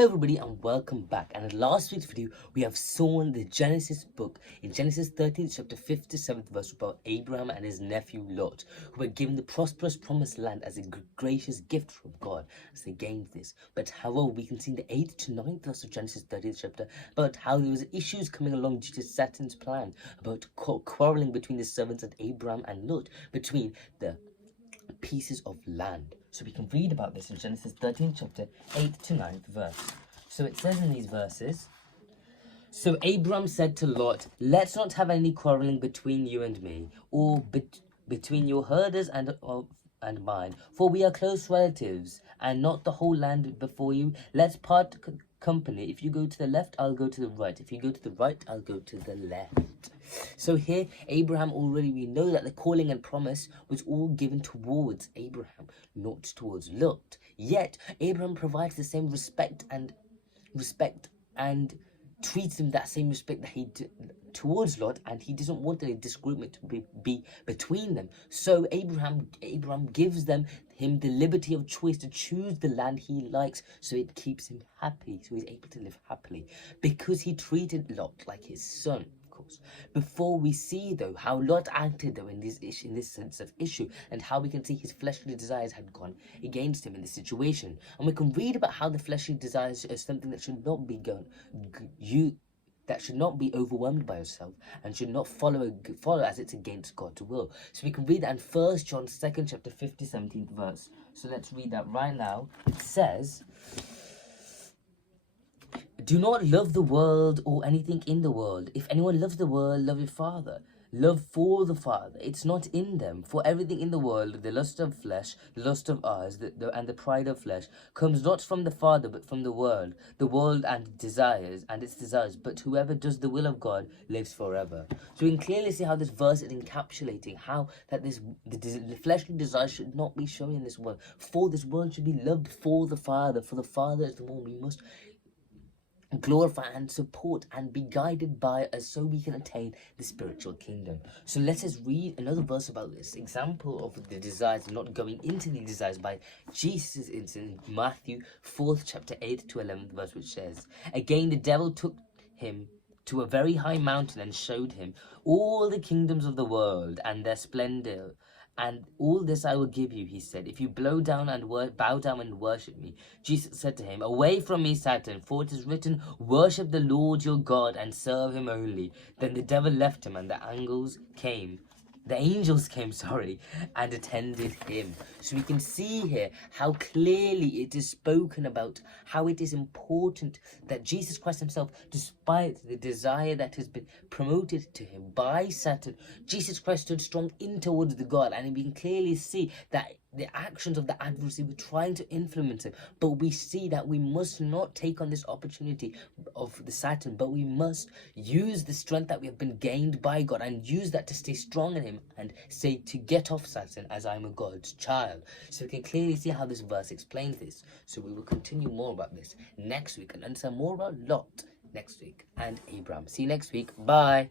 Hello everybody and welcome back. And in last week's video we have seen the Genesis book in Genesis 13th chapter 57th verse about Abraham and his nephew Lot, who were given the prosperous promised land as a gracious gift from God as they gained this. But however, we can see in the 8th to 9th verse of Genesis 13th chapter about how there was issues coming along due to Satan's plan about quarreling between the servants of Abraham and Lot, between the pieces of land. So we can read about this in Genesis 13th chapter 8th to 9th verse. So it says in these verses, "So Abram said to Lot, let's not have any quarreling between you and me, or between your herders and mine, for we are close relatives, and not the whole land before you. Let's part company. If you go to the left, I'll go to the right. If you go to the right, I'll go to the left." So here, Abraham, already we know that the calling and promise was all given towards Abraham, not towards Lot. Yet, Abraham provides the same respect and treats him that same respect that he did towards Lot, and he doesn't want any disagreement to be between them. So Abraham gives him the liberty of choice to choose the land he likes, so it keeps him happy, so he's able to live happily, because he treated Lot like his son. Before we see though how Lot acted though in this sense of issue, and how we can see his fleshly desires had gone against him in this situation, and we can read about how the fleshly desires is something that should not be that should not be overwhelmed by yourself, and should not follow as it's against God's will. So we can read that in 1 John 2nd chapter 17th verse. So let's read that right now. It says, "Do not love the world or anything in the world. If anyone loves the world, love your Father. Love for the Father. It's not in them. For everything in the world, the lust of flesh, the lust of eyes, and the pride of flesh, comes not from the Father, but from the world and its desires. But whoever does the will of God lives forever." So we can clearly see how this verse is encapsulating how that the fleshly desires should not be shown in this world. For this world should be loved for the Father. For the Father is the one we must glorify and support and be guided by us, so we can attain the spiritual kingdom. So let us read another verse about this example of the desires, not going into the desires, by Jesus in Matthew 4th chapter 8 to 11th verse, which says, "Again the devil took him to a very high mountain and showed him all the kingdoms of the world and their splendor. And all this I will give you," he said, "if you bow down and worship me." Jesus said to him, "Away from me, Satan, for it is written, worship the Lord your God and serve him only." Then the devil left him, and the angels came, and attended him. So we can see here how clearly it is spoken about how it is important that Jesus Christ himself, despite the desire that has been promoted to him by Satan, Jesus Christ stood strong in towards the God, and we can clearly see that the actions of the adversary were trying to influence him. But we see that we must not take on this opportunity of the Satan, but we must use the strength that we have been gained by God, and use that to stay strong in him, and say to get off Satan, as I am a God's child. So we can clearly see how this verse explains this. So we will continue more about this next week and understand more about Lot next week and Abraham. See you next week. Bye.